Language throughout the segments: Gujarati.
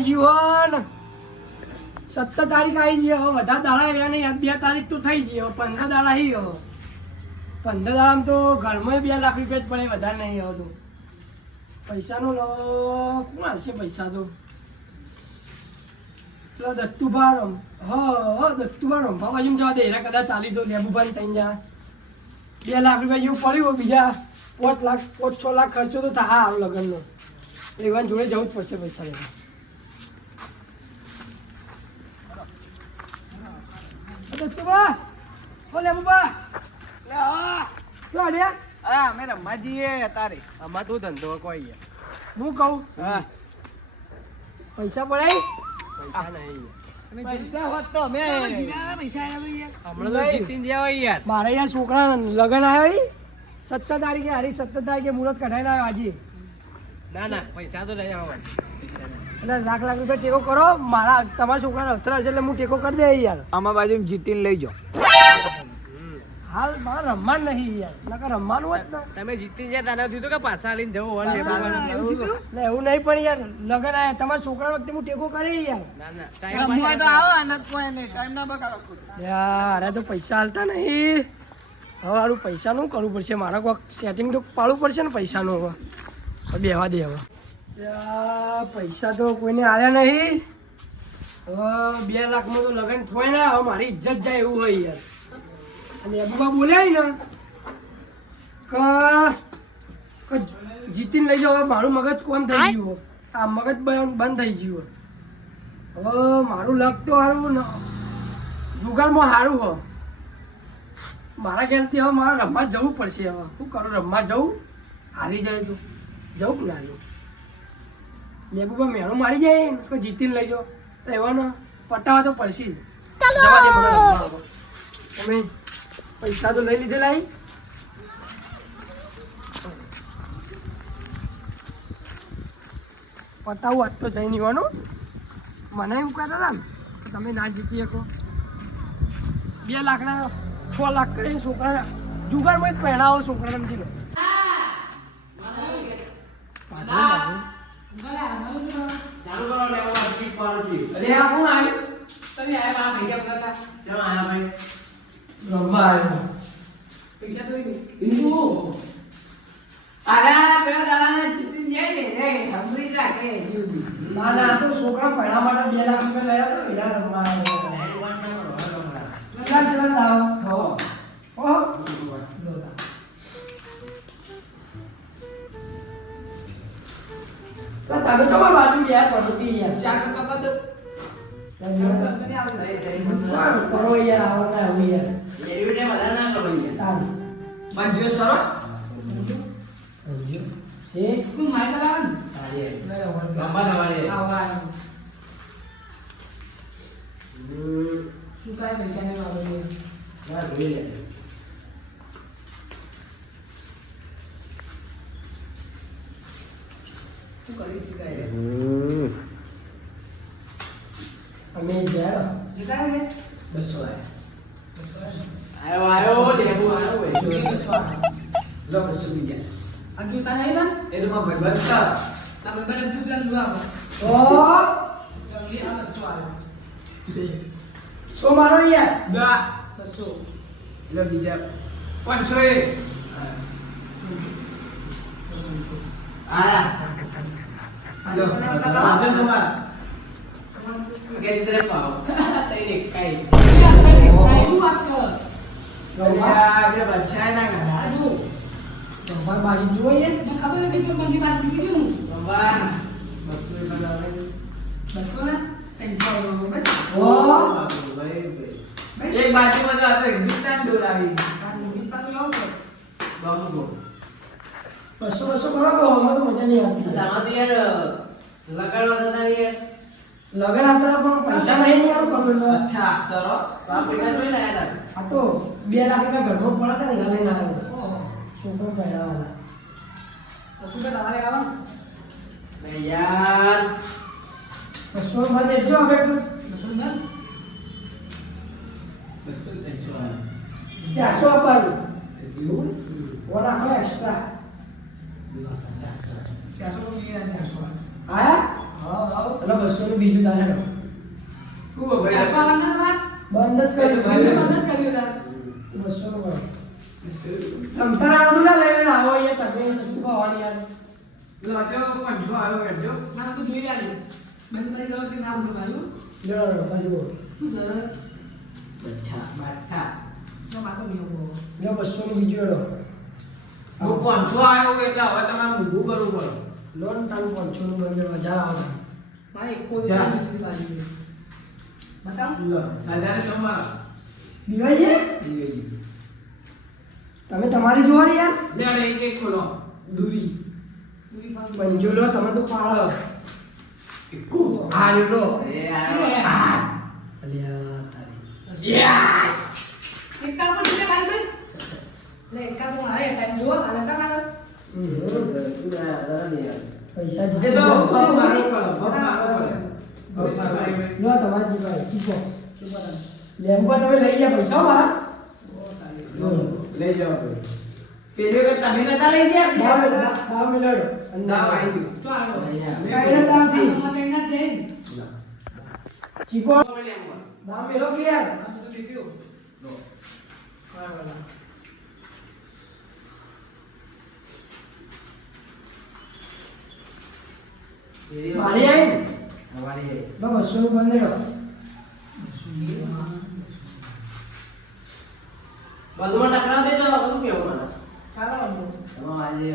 આવી ગયું ને 17 તારીખ આવી ગઈ હવે વધારે દાડા રહ્યા નહીં 2 તારીખ તો થઈ ગઈ હવે 15 દાડા આવી હવે 15 દાડામાં તો ઘરમાં 2 લાખ રૂપિયા જ પડે વધારે નહીં હવે તો પૈસાનો કોણ હશે પૈસા તો પેલા દત્તુભા દત્તુભા રંભા બાજુ જવા દે એના કદાચ ચાલી તો લેબુભાઈ ત્રણ જણા 2 લાખ રૂપિયા જેવું પડ્યું બીજા 5 લાખ 5-6 લાખ ખર્ચો તો થાય આવ લગ્નનો એવા જોડે જવું જ પડશે પૈસા લેવા દત્તુભા ઓ લેબુભા લે આ શું આડ્યા અરે અમે રમવા જઈએ તારે આમાં તું ધંધો કોઈ હું કહું હા પૈસા પડાય પૈસા નહીં પૈસા હોત તો અમે હમણાં તો જીતીને જ્યાં હોય યાર મારે યાર છોકરા લગન આવ્યો 17 તારીખે હારી 17 તારીખે મુહૂર્ત કઢાઈને આવ્યો આજે ના ના પૈસા તો નહીં આવે એટલે લાખ રૂપિયા ટેકો કરો મારા તમારા છોકરાને અવસર હશે એટલે હું ટેકો કરી દે યાર આમાં બાજુ જીતીને લઈ જાઓ હાલ મારે રમવાનું નહીં યાર નકર રમવાનું હોત ને તમે જીતીને જ્યાં તને થયું કે પાછા લઈને જવું એટલે એવું નહીં પણ યાર લગન આવ્યા તમારા છોકરા વખતે હું ટેકો કરી યાર ના ના ટાઈમ હોય તો આવો અને કોઈ નહીં ટાઈમ ના બગાડો યાર અરે તો પૈસા હાલતા નહીં હવે હારું પૈસાનું કરવું પડશે મારે કોઈક સેટિંગ તો પાડવું પડશે ને પૈસાનું હવે બેવા દે હવે પૈસા તો કોઈને આવ્યા નહીં હવે 2 લાખમાં તો લગન થાય ને હવે મારી ઇજ્જત જાય એવું હોય યાર અને અબુબા બોલ્યા ને કે જીતીને લઈ જાઓ હવે મારું મગજ કોણ થઈ ગયું આ મગજ બંધ થઈ ગયું હવે મારું લક તો સારું જુગારમાં સારું હો મારા ખ્યાલથી હવે મારે રમવા જવું પડશે હવે શું કરું રમવા જવું હારી જાય તો જવું ના જવું લેબુબા મેણું મારી જાય ને તો જીતીને લઈ જાઓ તો એવાનો પટાવા તો પડશે જ જવા દે મને રમવા તમે પૈસા તો લઈ લીધેલા પટાવું આજ તો જઈ નીવાનું મને એમ કહેતા હતા ને કે તમે ના જીતી શકો 2 લાખના 6 લાખ કરીને છોકરા જુગારમાં જ પહેરાવો છોકરા સમજી લો અરે આ કોણ આવ્યું તમે આયા પૈસા કરતા ચલો આયા ભાઈ રમવા આવ્યો પૈસા તો નહીં આલા પેલા દાદાને જીતીને જાય ને રે હમરી રાખે જીવડી ના ના તો છોકરા પહેલા માટે 2 લાખ રૂપિયા લઈ આવ્યો એના રમવા આવ્યો કેટલા દાવ હો તમે તો મારી બાજુ યાર પડતી યાર ચાર કપ દો કરો યાર આવતા આવું યાર એવી બધા ના કરો યાર તારું બાજુ સરો એ તું મારી લાવન તારે લંબા દવાડે આવા શું કાય પૈસાને વાળો ના જોઈ લે શું કરી શકાય અમે જાવ શીખાય ને 200 આયો લેબુ આયો એ 200 લો 200 બીજા આજુ તારે આયલા એ તો માં ભાઈ બસ તા બંને તું જાન જોવા ઓ જલ્દી આ 200 આયો સો મારો યાર ના 200 લો બીજા 500 એ આયા લો 500 સમાર કે ઇતરે પાવ તઈ ને કાઈ કાઈ વાત કર યા બે બચ્ચા ના ગા આજુ ભગવાન બાજુ જોઈએ ને ખબર નથી કે મને વાત કીધી હું ભગવાન બસો બનાવે બસો ને તઈ પાવ બસ ઓ ભાઈ એક બાજુમાં તો આ તો હિન્દુસ્તાન ડોલાવી આ હિન્દુસ્તાન લાવ તો બાબુ બસો કરો તો અમારું મજા નહીં આવતી તામાં તો યાર લગાડવા હતા યાર લગન આપતા પણ પૈસા નહીં યાર પણ અચ્છા સરો આ પૈસા જોઈ ને આયા આ તો 2 લાખ રૂપિયા ઘરનો પડ્યા હતા ને એના લઈને આવ્યો છોકરો પહેરાવાના પછી તો તમારે આવવાનું મે યાર બસો માં દેજો હવે તો બસો માં 400 આપવાનું એવું ઓલા કો એક્સ્ટ્રા 400 આયા એટલે 200 નું બીજું તારે હેડો. ખૂબ ભાઈ બંધ જ કર્યું. 200 નું કરો. તમતાર આ બધું ના લઈને આવો યાર, તમે શું કહેવાની યાર. લાજો પંચો આવ્યો કરજો લો બાજુ બચ્ચા બાચા લો 200 નું બીજું હેડો. હું પંચો આવ્યો એટલે હવે તમારે ઊભું કરવું પડે લોન તારું 500 નું બંધ મજા આવે. લો દાદાને સંભાળ બીવાય છે તમે તમારી જોવા યાર. લેડે એક એક ખોલો દૂરી પંજો લો તમે તો પાડો. આ લો અલ્યા તારી યસ પૈસા એ તો જીતે મારો પડે લો તમારે જીવાય ચીપો લેમ્બો તમે લઈ ગયા પૈસા મારા. લઈ જાઓ પેલી વખત તમે નતા લઈ ગયા દાવ મિલડ દાવ આવી કાઈ ના દાવથી ચીપો દાવ મિલો કે યાર. મારી આવી લો 200 નું બંધ હેડો. બધું ટકરાવ દેજો બધું કેવું મને ચાલો તમારે આજે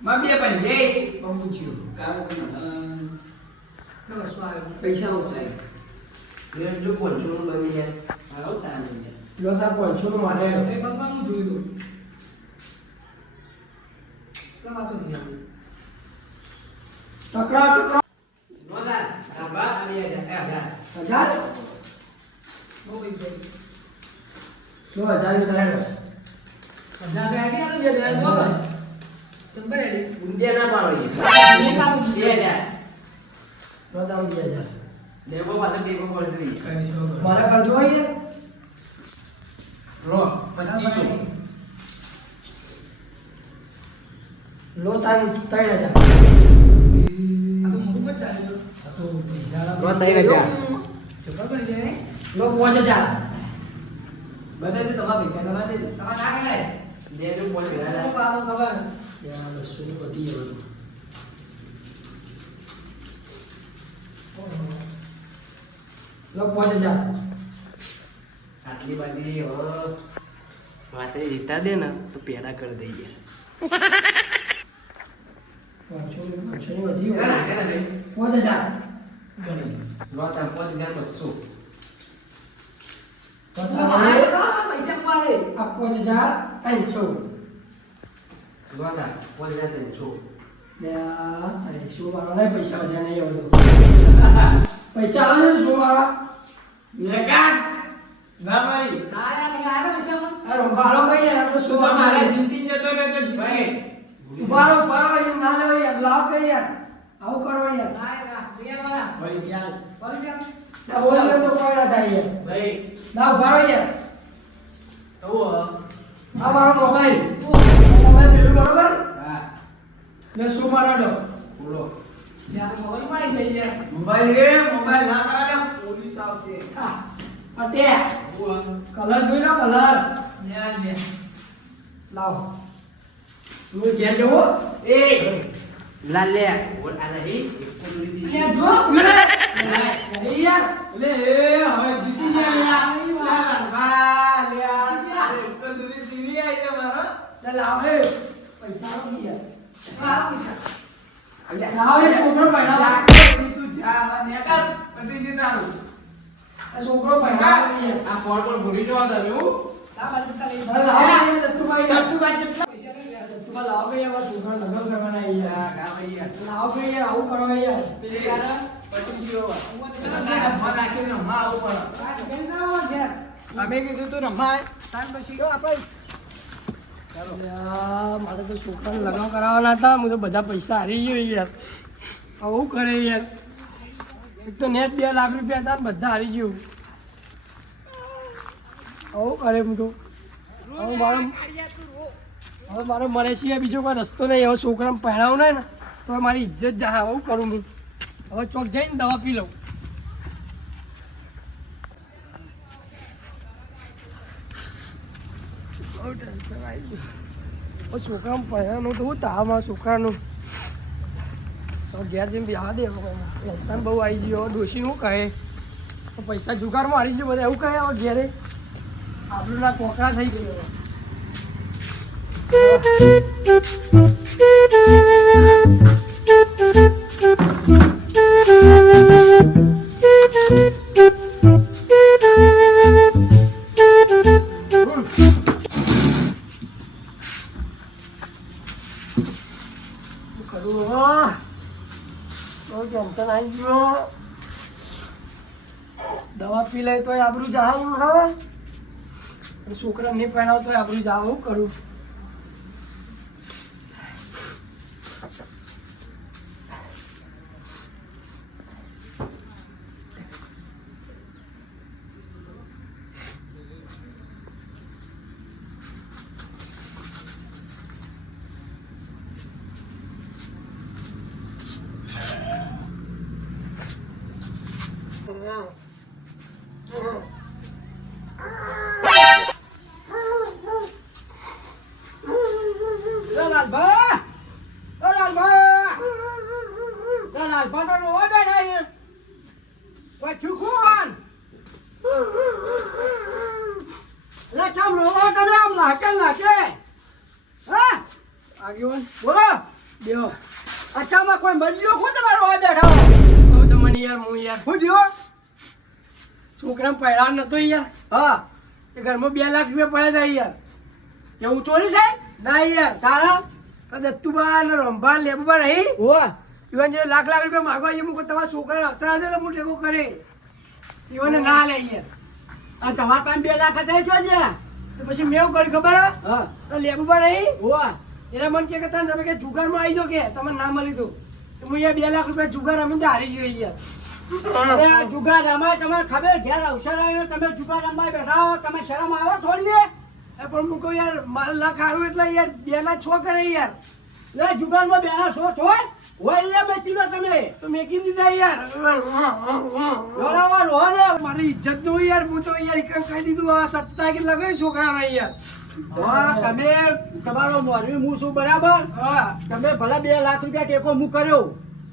માં બે પંજે પંપુચ્યું પૈસા નો સાહેબ એ જો પોંચું બની જાય આવો તાને લો તા 500 નું મારે હેડો. ટકરાવ ટકરાવ નોદા આબા આવી જાય 1000 લો 1000 નું હેડો. ઉંડિયા ના પાડો લો દાવ 2000 દેવો પાછળ દેવો પડતી મારા કરજો હોય રો 2500 લો તાન 3000 લો 3000 લો 5000 બધા તમારા પૈસા કરવા દેજો દેજો પોલે યાર 200 નું વધી ગયું. લો 5000 આટલી બધી વાતે જીતા દે ને તો પેડા કરી દઈએ 500 ની વધી ગયું. ના ના કે 5000 લો તા 5200 આ 5000 300 લો તા 5300 લે આ શું મારો નહીં પૈસા વધ્યા નહીં હવે તો. પૈસા આવે છે શું મારા લેકા ના મારી આ રોકાળો કઈ યાર આપણે શું મારે મારે જીતી જતો ને તો જીતી ઉભારો ઉભારો એ ના લેવો યાર લાવ કઈ યાર આવું કરો યાર ભાઈ ત્યાં ના બોલ તો કોઈ ના થાય યાર ભાઈ ના ઉભારો યાર તો આ મારો મોબાઈલ પેલું બરોબર હા ને શું મારો બોલો મોબાઈલ ના કરાવે પોલીસ આવશે અટે કલર જોઈ લો કલર લાવ તું ઘેર જવો એ લાલે બોલ આ નહીં એક કોલરી એ યાર લે હવે જીતી ગયા વાહ લે આ તો દૂરી જીવી આવી છે મારો તે લાવ હે પૈસા નો યાર લાવ એ છોકરો પૈણા તું જા ને કર પટી જીતાનું આ છોકરો પૈણા યાર આ ફોન પર ભૂલી જવા તમે હું લાવ યાર દત્તુભાઈ દત્તુભાઈ લાવ કે યાર છોકરા લગન કરવાના યાર કા ભાઈ લાવ કે યાર આવું કરો યાર પેલી યાર પટી ગયો ફોન રાખીને રમવા આવવું પડે અમે કીધું તું રમાય મારે તો છોકરાને લગ્ન કરાવવાના હતા હું તો બધા પૈસા હારી ગયો યાર આવું કરે યાર એક તો નેટ 2 લાખ રૂપિયા હતા ને બધા હારી ગયું આવું કરે હું તો હવે મારો મરે સિવાય બીજો કોઈ રસ્તો નહીં હવે છોકરાને પહેરાવું નહીં ને તો મારી ઇજ્જત જા આવું કરું હું હવે ચોક જઈને દવા પી લઉં. બહુ ટેન્શન આવી ગયું. હવે છોકરાનું પહેરવાનું તો હું તાવમાં છોકરાનું તો ઘેર જઈને બેહવા દે. ટેન્શન બહુ આવી ગયું. હવે ડોશી શું કહે? પૈસા જુગારમાં હારી ગયો બધા એવું કહે. હવે ઘેરે આપણું ના કોકરા થઈ ગયો. ટેન્શન આવી ગયો. દવા પી લે તો આબરું જાવું. હા છોકરા નહીં પહેરાવ તો આબરું જાવું કરું. આગેવાન બોલો. બેહો. અચ્છામાં કોઈ મર્યો હું તમારો આ બેઠા હવે તો મને યાર હું યાર હું થયો? છોકરાને પહેરાવ નતો યાર. હા એ ઘરમાં 2 લાખ રૂપિયા પડ્યા હતા યાર. એવું ચોરી થાય ના યાર તારા દત્તુબા ને રંભા લેબુબા નહીં હોવા ઈવન જે લાખ રૂપિયા માગવા છે મૂકો તમારા છોકરાને અવસર હશે ને હું ટેકો કરે ઈવને ના લે યાર. અને તમારા પાસે 2 લાખ હતા જોજે. તો પછી મેં એવું કર્યું ખબર હે? હા તો લેબુબા નહીં હોવા એને મને કે તને તમે કે જુગારમાં આવી જાઓ કે તમને ના મળી તો હું અહીંયા 2 લાખ રૂપિયા જુગાર રમીને તો હારી ગયો યાર. અરે આ જુગાર રમાય તમને ખબર? ઘેર અવસર આવ્યો તમે જુગાર રમવા બેઠા હો. તમે શરમ આવો થોડી? પણ હું કહું યાર મારે લાખ હારું એટલે યાર 2 ના 6 કરે યાર. લે જુગારમાં 2 ના 100 થોય હોય લે બેચી લો તમે. તો મેકી દીધા યાર. બરાબર હો ને. મારી ઇજ્જત નું યાર હું તો યાર એકમ કહી દીધું આ સત્તા કે લગાવી છોકરાને યાર. હા તમે તમારો મોરવી હું છું બરાબર. હા તમે ભલે 2 લાખ રૂપિયા ટેકો હું કર્યો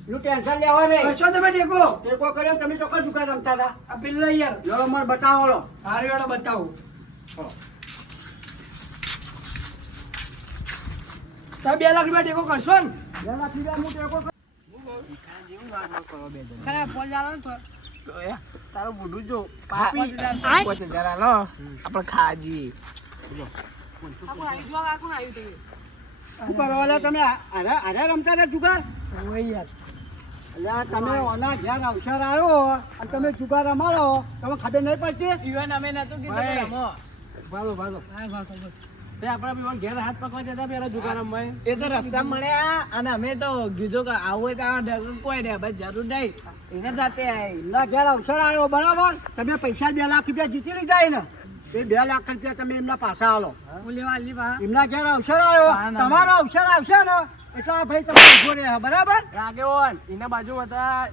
એનું ટેન્શન લેવા નહીં. કશો તમે ટેકો ટેકો કર્યો તમે ચોક્કસ જુગાર રમતા હતા. આ પેલા યાર લો મને બતાવો લો. હારી વાળો બતાવો. તમે 2 લાખ રૂપિયા ટેકો કરશો ને? 2 લાખ રૂપિયા હું ટેકો કર્યો. ખરા ફોન ચાલો ને તો તારું મોઢું જો 5,000 5,000 હાલો આપણે ખાજી. આપણું આવી જોવા આખું આવ્યું તમે. શું કરો લે તમે? આરે રમતા હતા જુગાર? ઓય યાર એટલે તમે ઓના ઘેર અવસર આવ્યો અને તમે જુગાર રમાડો તમે ખબર નહીં પડતી? ઈવન અમે નતું કીધું કે રમો. ભાલો ભાલો હા ભાગ ભાગ. તે આપણે બીવાન ઘેર હાથ પકવા દેતા પેલા જુગાર રમવાય. એ તો રસ્તા મળ્યા અને અમે તો કીધું કે આવું હોય તો આ ડગર કોઈ ને ભાઈ જરૂર નહીં એને જાતે એમના ઘેર અવસર આવ્યો બરાબર. તમે પૈસા 2 લાખ રૂપિયા જીતી લીધા ને એ 2 લાખ રૂપિયા તમે એમના પાછા આલો. એમના ઘેર અવસર આવ્યો તમારો અવસર આવશે ને એટલે આ ભાઈ તમે ઉભો રહે બરાબર. રાગેવન એના બાજુમાં હતા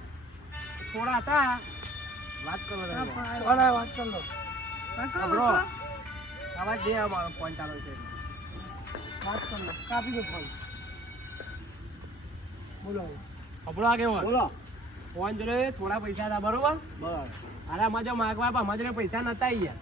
થોડા હતા વાત કરો તમે. વાત કર લો. બરો આવાજ દે મારો ફોન ચાલુ છે. વાત કર લો. કાપી દો ફોન. બોલો અબરો આગેવન બોલો. ફોન જોડે થોડા પૈસા હતા બરોબર. બરાબર. અરે અમારે જો માગવા પણ અમારે જોડે પૈસા નતા યાર.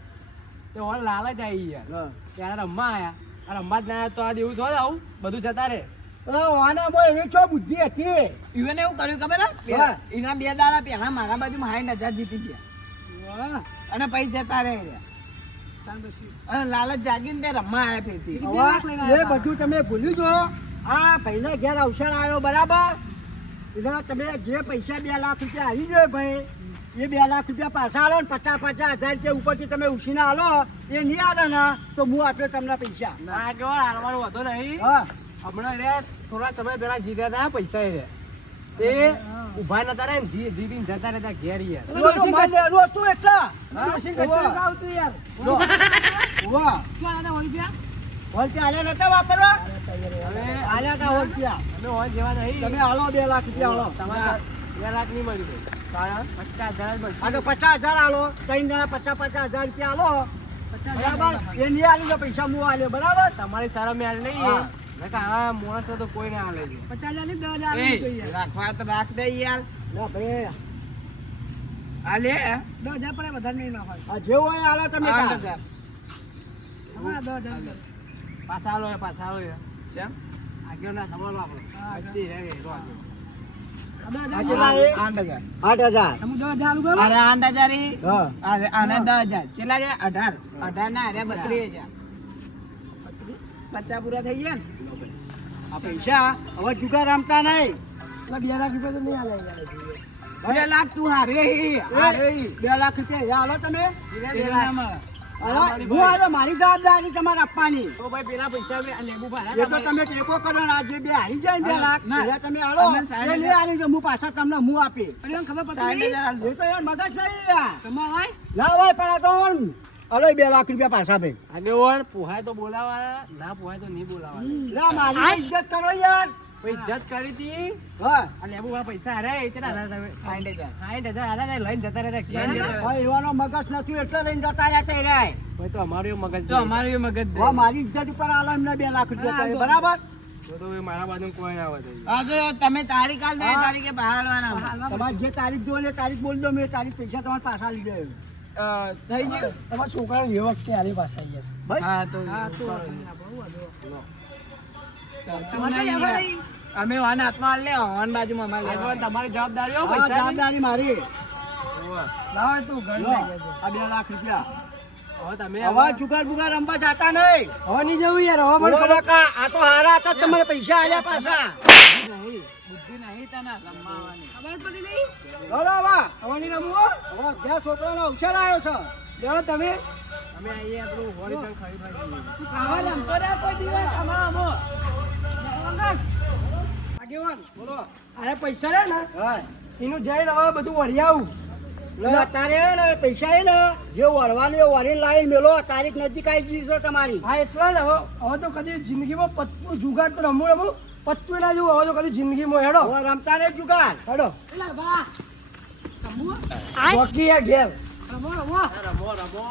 તે ઓલ લાલચ આવી યાર. હા. ત્યારે રમવા આયા અને રમવા જ ના આયા તો આ દેવું થોડા આવું બધું જતા રે. આનામાં એવી છો બુદ્ધિ હતી. ઈવન એવું કર્યું ખબર હે? હા. એના 2 દાડા પહેલા મારા બાજુ 60,000 જીતી ગયા અને પૈસા જતા રહે અને લાલચ જાગીને તે રમવા આવ્યા ફેરથી. હવે એ બધું તમે ભૂલી જો. આ ભાઈના ઘેર અવસર આવ્યો બરાબર. એટલે તમે જે પૈસા 2 લાખ રૂપિયા આવી ગયો ભાઈ એ 2 લાખ રૂપિયા પાછા આલો ને 50,000 રૂપિયા ઉપરથી તમે ઉછીના આલો એ નહીં આલો ને તો હું આપ્યો તમને પૈસા. ના કેવો હારવાનો હતો નહીં. હા હમણાં રે થોડા સમય પહેલા જીત્યા હતા પૈસા એ તે ઉભા નતા રે જીતીને જતા રહેતા ઘેર યાર. રોતું મારેલું હતું એટલા. ડોશી કચરું આવતું યાર. જો. વાહ. ક્યાં આના રૂપિયા? હોલથી આલ્યા નતા વાપરવા? હવે આલ્યા તા હોલથી. અમે હોય જેવા નહીં. તમે આલો 2 લાખ રૂપિયા આલો. તમારા 2 લાખ નહીં મળી ભાઈ. 50,000 જ મળશે. આ તો 50,000 આલો 3 જણા 50,000 રૂપિયા આલો બરાબર એ નહીં આલી તો પૈસા હું આલ્યો બરાબર તમારી સારા મેળ નહીં હા. નકર આ માણસો તો કોઈ ના આલે છે. 50,000 ની 10,000 રાખવા તો રાખ દે યાર ના ભાઈ આલે 10,000 પડે વધારે નહીં નાખવાય. આ જેવો હોય આલો તમે તાર. 8,000. હા 10,000 પાછા આલો પાછા આલો કેમ? આગળ ના સંભાળો આપણે. હા, બધી રહે રો આગળ. 10,000 8,000 હું 10,000 આલું બરાબર? અરે 8,000 ઈ હા. અરે આને 10,000 કેટલા છે 18 ના અરે 32,000 50 પૂરા થઈ ગયા ને આ પૈસા હવે જુગાર રમતા નહીં એટલે 2 લાખ રૂપિયા તો નહીં આલે યાર. 2 લાખ તું હારે ઈ 2 લાખ રૂપિયા યા આલો તમે 2 લાખ અરે હું આલો મારી જવાબદારી તમારે આપવાની તો ભાઈ પેલા પૈસા મેં લેબુ ભાડા એ તો તમે ટેકો કરો ને આજે બે હારી જાય ને 2 લાખ એટલે તમે આલો એ લઈ આલી જો હું પાછા તમને હું આપી પણ એને ખબર પડતી નહીં. એ તો યાર મગજ નહીં યાર તમારે હોય? ના ભાઈ પણ આ તો આલો 2 લાખ રૂપિયા પાછા ભાઈ આગેવાન પોહાય તો બોલાવા ના પોહાય તો નહીં બોલાવા. ના મારી ઇજ્જત કરો યાર ભાઈ ઇજ્જત કરી હતી હા આ લેબુ ભાઈ પૈસા હારે કેટલા હારે તમે 60,000 હારે લઈને જતા રહેતા ભાઈ એવાનો મગજ નથી એટલે લઈને જતા રહ્યા તે રે ભાઈ તો અમારું મગજ તો અમારું એ મગજ હા મારી ઇજ્જત ઉપર આલો એમને 2 લાખ રૂપિયા ચાલે, બરાબર તો ભાઈ મારા બાજુ કોઈ ના આવે હા જો તમે તારીખ આલ હા. તારીખે બહાલવાના તમારે જે તારીખ જોવે એ તારીખ બોલ દો મેં તારીખ પૈસા તમારે પાછા લઈ જાય થઈ ગયું તમારા છોકરાને એ વખતે આલી પાસે યાર. ભાઈ હા તો તમારે તો લેવા નહીં. અમે વાન હાથમાં આલ લે વાન બાજુમાં અમાર આગેવાન તમારી જવાબદારી હો હા પૈસા જવાબદારી મારી લાવો તું ઘર લો, લઈ જજો. આ 2 લાખ રૂપિયા હવે તમે હવે જુગાર બુગાર રમવા જાતા નહીં હવે નહીં જવું યાર હવે મને બોલો કા આ તો હારા હતા તમારે પૈસા આલ્યા પાછા બુદ્ધિ નહીં તને રમવાની ખબર પડી નહીં. બોલો વા હવે નહીં રમવું હો. હવે જ્યાં છોકરાનો અવસર આવ્યો છે લેવો તમે અમે આવીએ આપણું હોળી પણ ખરીદવા તું ખાવા જમતો રહે કોઈ દિવસ અમારા અમો. આગેવાન બોલો અરે પૈસા રે ને હા એનું જઈને હવે બધું વળી આવું. લો અત્યારે હે ને પૈસા હે ને જે વરવાનું એ વરીને લાવીને મેલો તારીખ નજીક આવી ગઈ છે તમારી હા એટલા ને હવે તો કદી જિંદગીમાં પત્તું જુગાર તો રમવું પત્તું ના જેવું હવે તો કદી જિંદગીમાં હેડો હવે રમતા ને જુગાર હેડો બાકી યાર ઘેર રમો રમો